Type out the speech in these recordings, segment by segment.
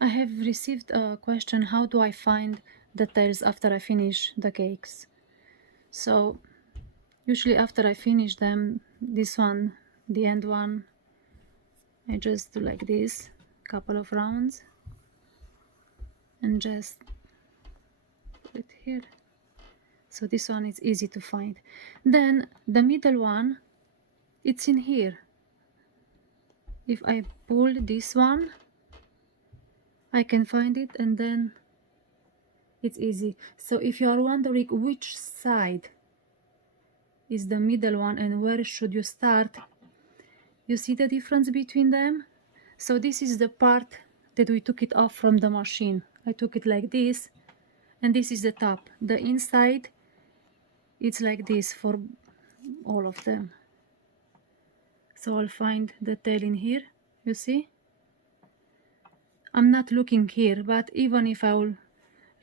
I have received a question, how do I find the tails after I finish the cakes? So usually after I finish them, this one, the end one, I just do like this, couple of rounds, and just put it here. So this one is easy to find. Then the middle one, it's in here. If I pull this one, I can find it, and then it's easy. So if you are wondering which side is the middle one and where should you start, you see the difference between them? So this is the part that we took it off from the machine. I took it like this, and this is the top. The inside, it's like this for all of them. So I'll find the tail in here, you see? I'm not looking here, but even if I will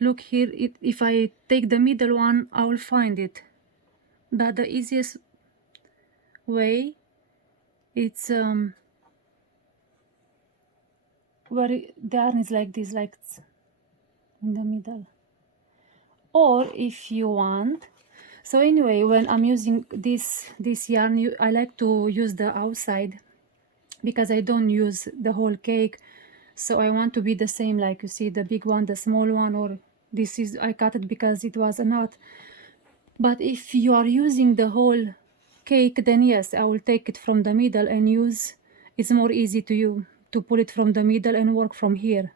look here, if I take the middle one, I will find it. But the easiest way, it's where the yarn is like this, like in the middle. Or if you want, so anyway, when I'm using this yarn, I like to use the outside because I don't use the whole cake. So I want to be the same, like you see the big one, the small one, or this is, I cut it because it was a knot. But if you are using the whole cake, then yes, I will take it from the middle and use, it's more easy to you to pull it from the middle and work from here.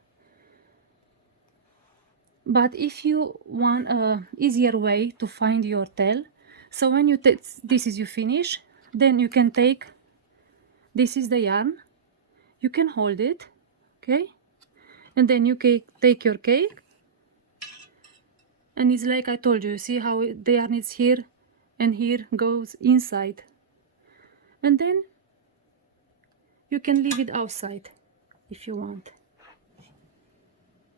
But if you want a easier way to find your tail, so when you take this, is you finish, then you can take, this is the yarn, you can hold it, okay, and then you take your cake, and it's like I told you, see how the yarn is here and here goes inside, and then you can leave it outside if you want,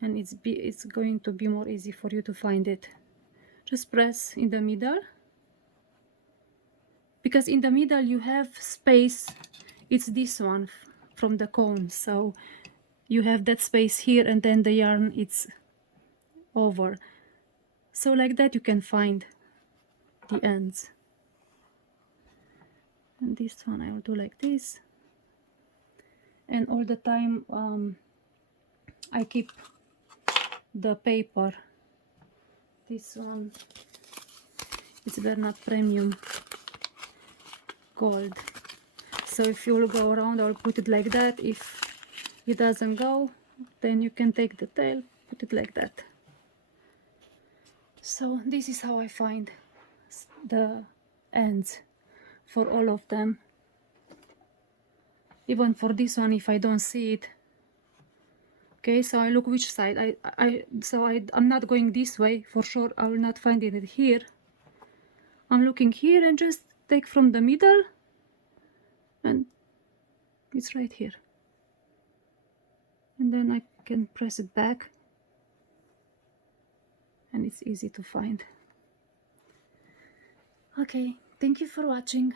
and it's going to be more easy for you to find it. Just press in the middle, because in the middle you have space. It's this one from the cone, so you have that space here, and then the yarn, it's over. So like that you can find the ends. And this one I will do like this, and all the time I keep the paper. This one is Bernard Premium Gold. So if you will go around, I'll put it like that. If it doesn't go, then you can take the tail, put it like that. So this is how I find the ends for all of them. Even for this one, if I don't see it, okay, so I look which side. I'm not going this way for sure. I will not find it here. I'm looking here and just take from the middle, and it's right here. And then I can press it back, and it's easy to find. Okay, thank you for watching.